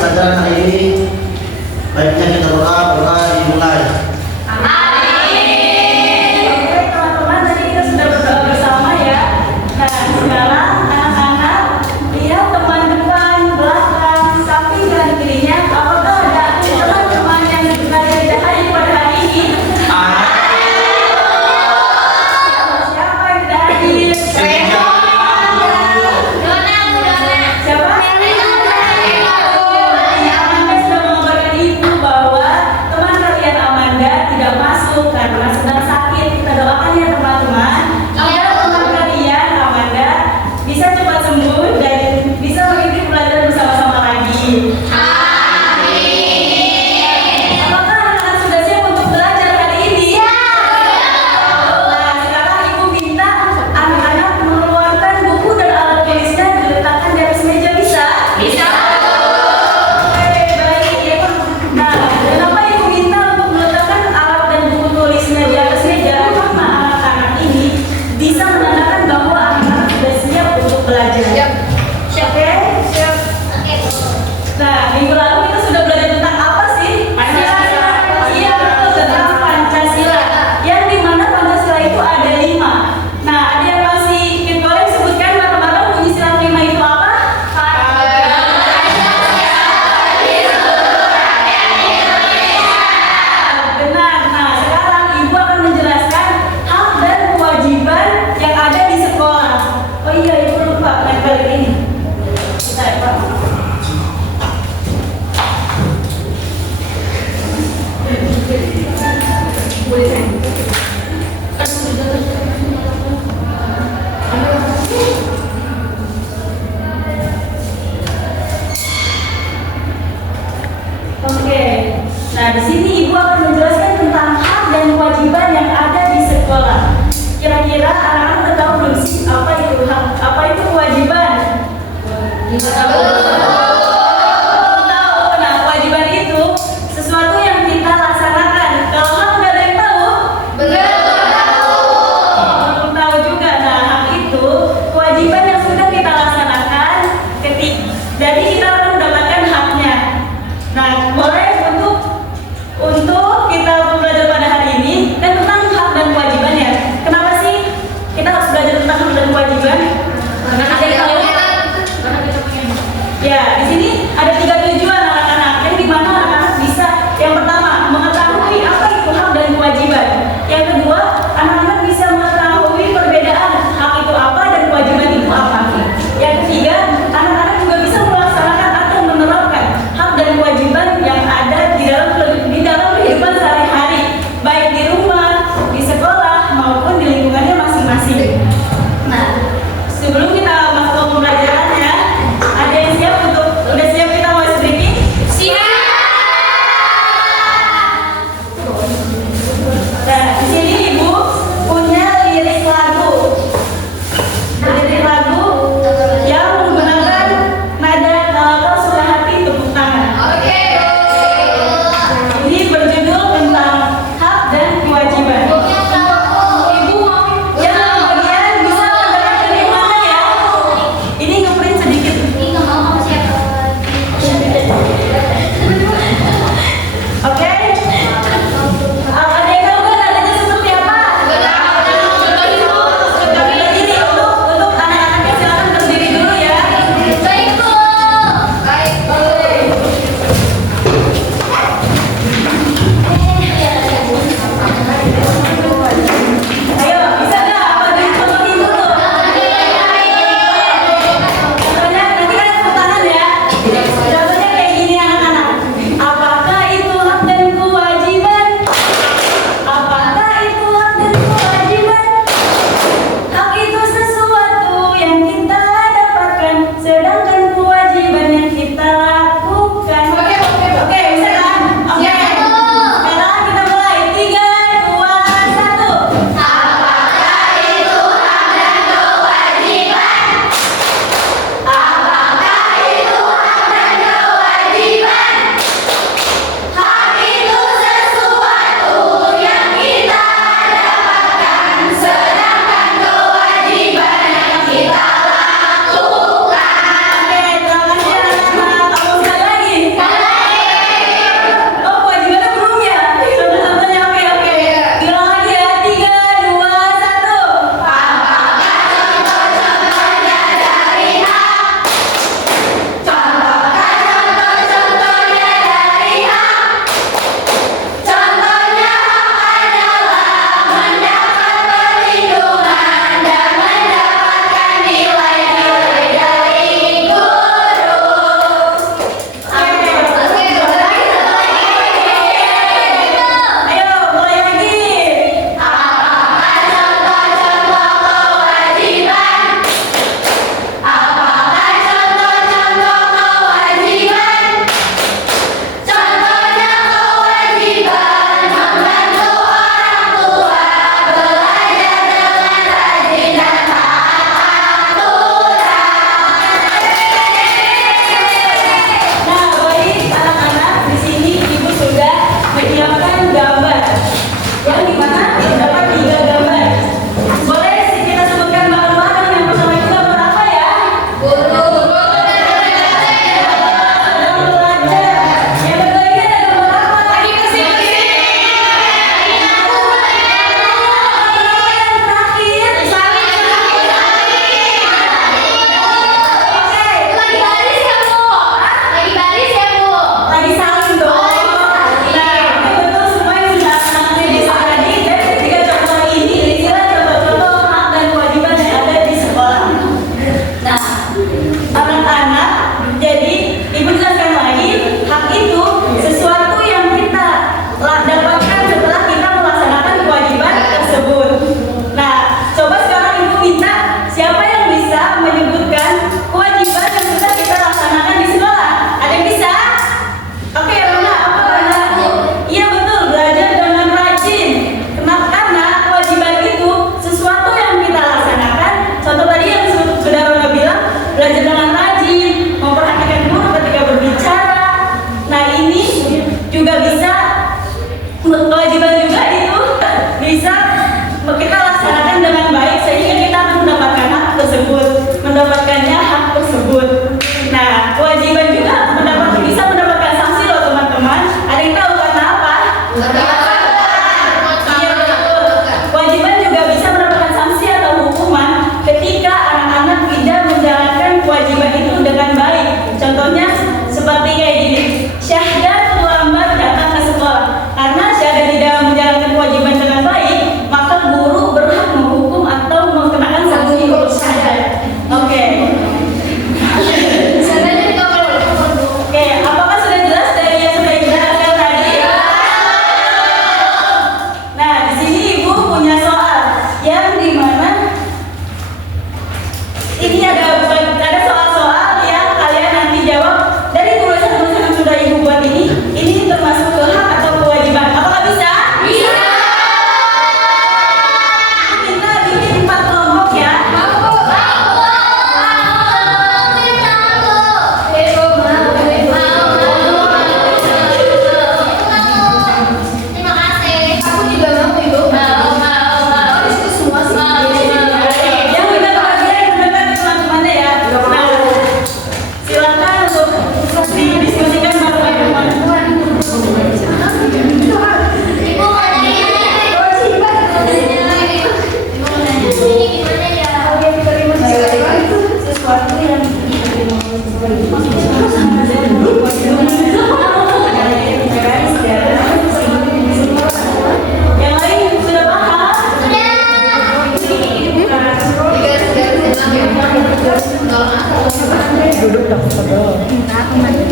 pelajaran hari ini. Baiknya kita berdoa dimulai. Oke teman-teman, tadi kita sudah berdoa bersama ya. Nah sekarang anak-anak lihat teman depan, belakang, samping dan kirinya. Apakah ada teman-teman yang tidak hadir pada hari ini? Siapa yang tidak hadir? Siapa? Amanda sudah mengabarkan ibu bahwa teman kalian Amanda tidak masuk karena sedang sakit. Kita doakan ya teman-teman, agar teman kalian Amanda bisa cepat sembuh dan bisa mengikuti pelajaran bersama-sama lagi. Apakah anak-anak sudah siap untuk belajar hari ini? Nah, sekarang ibu minta anak-anak mengeluarkan buku dan alat tulisnya diletakkan di atas meja, bisa? Oke, baik ya. Nah, kenapa ibu minta untuk meletakkan alat dan buku tulisnya di atas meja? Karena anak-anak ini bisa menandakan bahwa anak-anak sudah siap untuk belajar. Oke? Nah, minggu lalu kita sudah belajar tentang apa sih? Pancasila. Iya, betul, tentang Pancasila. Yang dimana Pancasila itu ada 5. Nah, ada yang masih boleh sebutkan bareng-bareng bunyi sila 5 itu apa? Benar. Nah, sekarang ibu akan menjelaskan hak dan kewajiban yang ada di sekolah. Oh iya, ibu lupa nempel ini. Bentar, Pak. Oke. Nah, di sini ibu akan menjelaskan tentang hak dan kewajiban yang ada di sekolah. Kira-kira anak-anak udah tahu belum sih apa itu hak, apa itu kewajiban? Tahu. Nah, kewajiban itu sesuatu yang kita laksanakan. Kalau hak udah ada yang tahu? Belum tahu juga. Nah, hak itu kewajiban yang sudah kita laksanakan jadi kita akan mendapatkan haknya. Nah, boleh untuk kita belajar pada hari ini dan tentang hak dan kewajiban ya. Kenapa sih kita harus belajar tentang hak dan kewajiban? Karena ada yang tahu. Ya,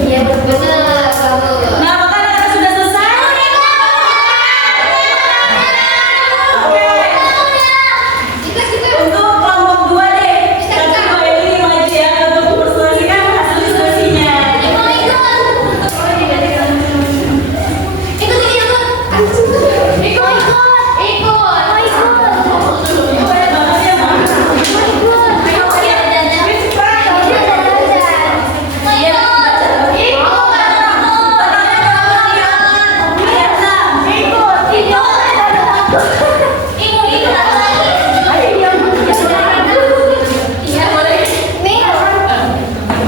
Iya benar, bagus. Nah, apakah anak-anak sudah selesai? Oke. Untuk kelompok 2 deh. Satu dua ini maju ya untuk mempresentasikan hasil diskusinya.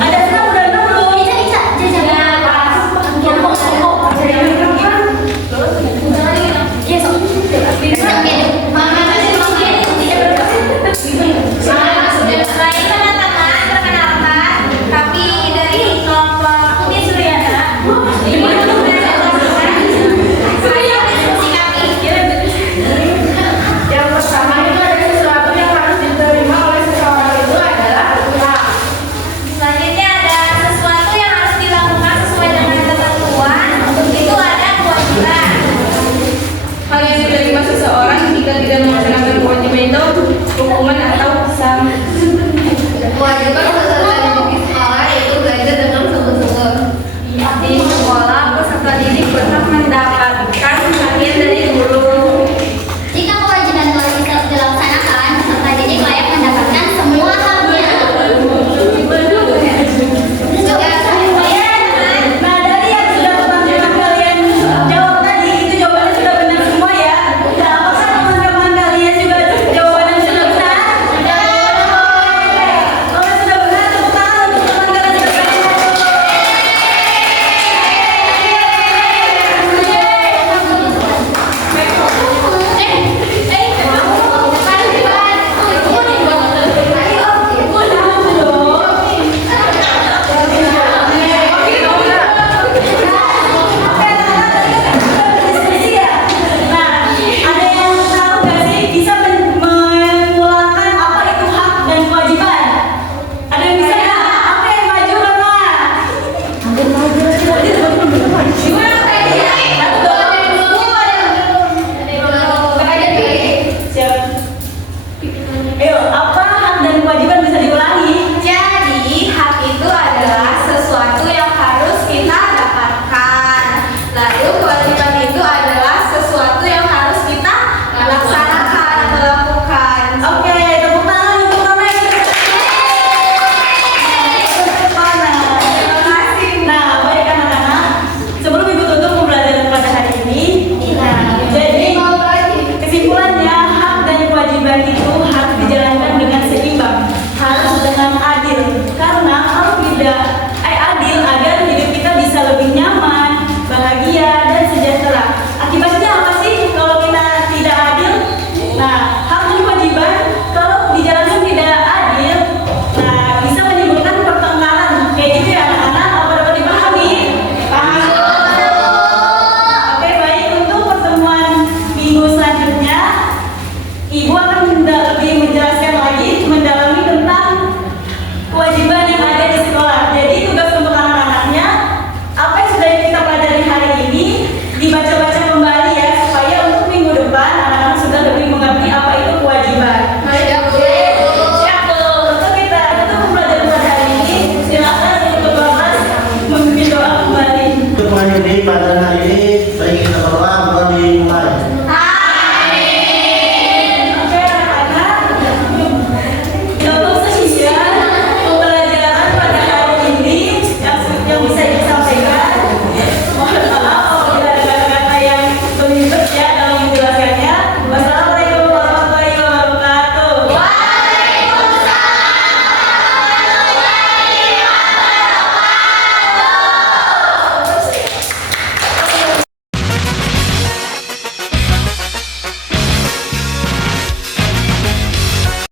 Ada senang udah belum? Yang pertama itu ada sesuatu yang harus diterima oleh seseorang itu adalah hak. Selanjutnya ada sesuatu yang harus dilakukan sesuai dengan ketentuan. Itu ada kewajiban. Hal yang diterima seseorang jika tidak melaksanakan kewajiban itu hukuman atau sanksi. Kewajiban peserta didik di sekolah yaitu belajar dengan sungguh-sungguh. Di sekolah peserta didik berhak mendapatkan perhatian dari guru. Jika kewajiban telah dilaksanakan, peserta didik layak mendapatkan semua haknya. Nah, dari yang sudah teman-teman kalian jawab tadi, itu jawabannya sudah benar semua ya. Nah, apakah teman-teman kalian juga jawabannya sudah benar? Kalau sudah benar, tepuk tangan untuk teman kalian yang sudah diskusi ya. Nah, ada yang tahu nggak sih bisa memulangkan apa itu hak dan kewajiban? Ada yang bisa nggak? Apa yang maju Rama? Siap. Ayo, apa hak dan kewajiban bisa diulangi? Jadi, hak itu adalah sesuatu yang harus kita dapatkan. Lalu, kewajiban itu adalah sesuatu yang harus kita laksanakan atau lakukan. Oke, tepuk tangan untuk Rama yang sudah Terima kasih. Nah, baik anak-anak. Sebelum Ibu tutup pembelajaran pada hari ini, nah, jadi kesimpulannya hak dan kewajiban itu harus dijalankan dengan seimbang, harus dengan adil. Karena kalau tidak adil, agar hidup kita bisa lebih nyaman, bahagia, dan sejahtera. Akibatnya apa sih kalau kita tidak adil? Nah, hak dan kewajiban kalau dijalankan tidak adil, nah bisa menimbulkan pertengkaran. Kayak gitu ya anak-anak, apa dapat dipahami? Paham? Oke, baik, untuk pertemuan minggu selanjutnya Ibu akan lebih menjelaskan lagi, mendalami tentang kewajiban yang ada di sekolah. Jadi tugas untuk anak-anaknya, apa yang sudah kita pelajari hari ini dibaca-baca kembali ya, supaya untuk minggu depan anak-anak sudah lebih mengerti apa itu kewajiban. Siap, untuk kita tutup pembelajaran pada hari ini. Silakan untuk Bapak memimpin doa kembali. Untuk mengakhiri pada hari ini, saya ingin berdoa